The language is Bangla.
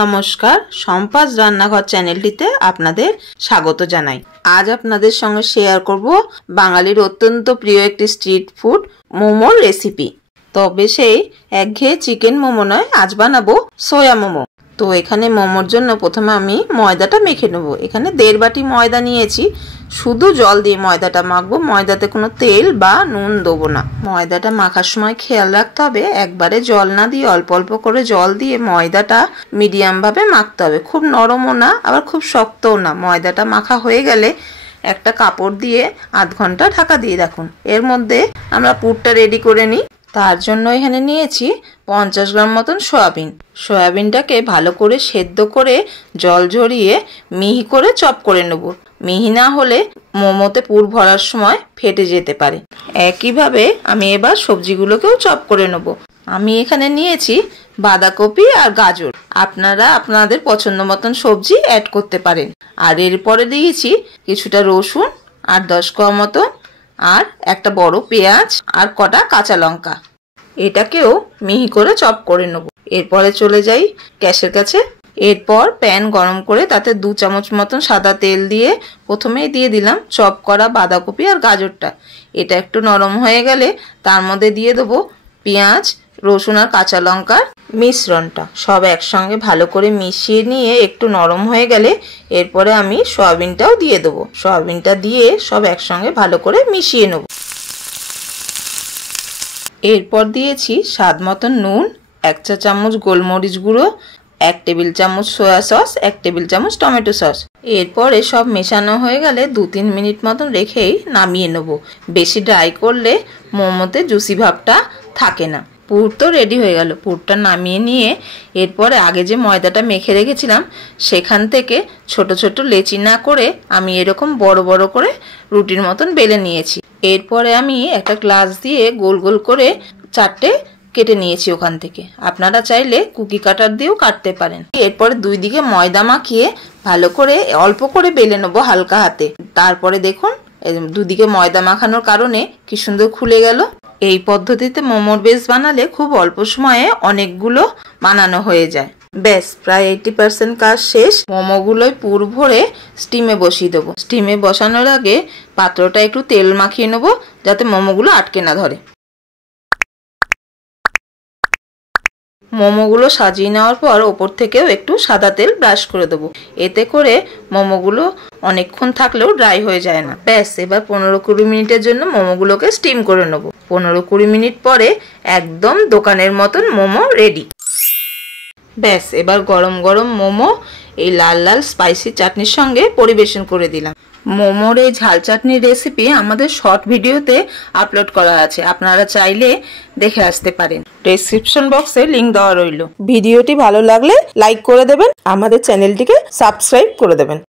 নমস্কার, সম্পাস রান্নাঘর চ্যানেলটিতে আপনাদের স্বাগত জানাই। আজ আপনাদের সঙ্গে শেয়ার করব বাঙালির অত্যন্ত প্রিয় একটি স্ট্রিট ফুড মোমোর রেসিপি। তবে সেই একঘেয়ে চিকেন মোমো নয়, আজ বানাবো সোয়া মোমো। তো এখানে মোমোর জন্য প্রথমে আমি ময়দাটা মেখে নেব। এখানে 1.5 বাটি ময়দা নিয়েছি। শুধু জল দিয়ে ময়দাটা মাখবো, ময়দাতে কোনো তেল বা নুন দেবো না। ময়দাটা মাখার সময় খেয়াল রাখতে হবে একবারে জল না দিয়ে অল্প অল্প করে জল দিয়ে ময়দাটা মিডিয়াম ভাবে মাখতে হবে। খুব নরমও না আবার খুব শক্তও না। ময়দাটা মাখা হয়ে গেলে একটা কাপড় দিয়ে আধ ঘন্টা ঢাকা দিয়ে রাখুন। এর মধ্যে আমরা পুরটা রেডি করে নিই। তার জন্য এখানে নিয়েছি 50 গ্রাম মতন সয়াবিন। সয়াবিনটাকে ভালো করে সেদ্ধ করে জল ঝরিয়ে মিহি করে চপ করে নেব। মিহি না হলে মোমোতে পুর ভরার সময় ফেটে যেতে পারে। একইভাবে আমি এবার সবজিগুলোকেও চপ করে নেব। আমি এখানে নিয়েছি বাঁধাকপি আর গাজর। আপনারা আপনাদের পছন্দ মতন সবজি অ্যাড করতে পারেন। আর এরপরে দিয়েছি কিছুটা রসুন আর 10 কোয়া মতন, আর একটা বড় পেঁয়াজ আর কটা কাঁচা লঙ্কা। এটাকেও মিহি করে চপ করে নেব। এরপরে চলে যাই গ্যাসের কাছে। এরপর প্যান গরম করে তাতে 2 চামচ মতন সাদা তেল দিয়ে প্রথমেই দিয়ে দিলাম চপ করা বাঁধাকপি আর গাজরটা। এটা একটু নরম হয়ে গেলে তার মধ্যে দিয়ে দেবো পেঁয়াজ, রসুন আর কাঁচা লঙ্কার মিশ্রণটা। সব একসঙ্গে ভালো করে মিশিয়ে নিয়ে একটু নরম হয়ে গেলে এরপরে আমি সয়াবিনটাও দিয়ে দেবো। সয়াবিনটা দিয়ে সব একসঙ্গে ভালো করে মিশিয়ে নেব। এরপর দিয়েছি স্বাদ মতন নুন, 1 চা চামচ গোলমরিচ গুঁড়ো, 1 টেবিল চামচ সয়া সস, 1 টেবিল চামচ টমেটো সস। এরপরে সব মেশানো হয়ে গেলে 2-3 মিনিট মতন রেখেই নামিয়ে নেব। বেশি ড্রাই করলে মোমোতে জুসি ভাবটা থাকে না। পুর তো রেডি হয়ে গেল। পুরটা নামিয়ে নিয়ে এরপরে আগে যে ময়দাটা মেখে রেখেছিলাম সেখান থেকে ছোট ছোট লেচি না করে আমি এরকম বড় বড় করে রুটির মতন বেলে নিয়েছি। এরপরে আমি একটা গ্লাস দিয়ে গোল গোল করে 4টে কেটে নিয়েছি ওখান থেকে। আপনারা চাইলে কুকি কাটার দিয়েও কাটতে পারেন। এরপরে 2 দিকে ময়দা মাখিয়ে ভালো করে অল্প করে বেলে নেবো হালকা হাতে। তারপরে দেখুন 2 দিকে ময়দা মাখানোর কারণে কি সুন্দর খুলে গেল। এই পদ্ধতিতে মোমোর বেস বানালে খুব অল্প সময়ে অনেকগুলো বানানো হয়ে যায়। ব্যাস, প্রায় 80% কাজ শেষ। মোমোগুলোই পুর ভরে স্টিমে বসিয়ে দেবো। স্টিমে বসানোর আগে পাত্রটা একটু তেল মাখিয়ে নেবো যাতে মোমোগুলো আটকে না ধরে। মোমোগুলো সাজিয়ে নেওয়ার পর ওপর থেকেও একটু সাদা তেল ব্রাশ করে দেবো। এতে করে মোমোগুলো অনেকক্ষণ থাকলেও ড্রাই হয়ে যায় না। ব্যাস, এবার 15-20 মিনিটের জন্য মোমোগুলোকে স্টিম করে নেবো। 15-20 মিনিট পরে একদম দোকানের মতন মোমো রেডি। ব্যাস, এবার গরম গরম মোমো এই লাল লাল স্পাইসি চাটনির সঙ্গে পরিবেশন করে দিলাম। মোমোর এই ঝাল চাটনির রেসিপি আমাদের শর্ট ভিডিওতে আপলোড করা আছে, আপনারা চাইলে দেখে আসতে পারেন। ডেসক্রিপশন বক্সে লিংক দেওয়া রইল। ভিডিওটি ভালো লাগলে লাইক করে দেবেন, আমাদের চ্যানেলটিকে সাবস্ক্রাইব করে দেবেন।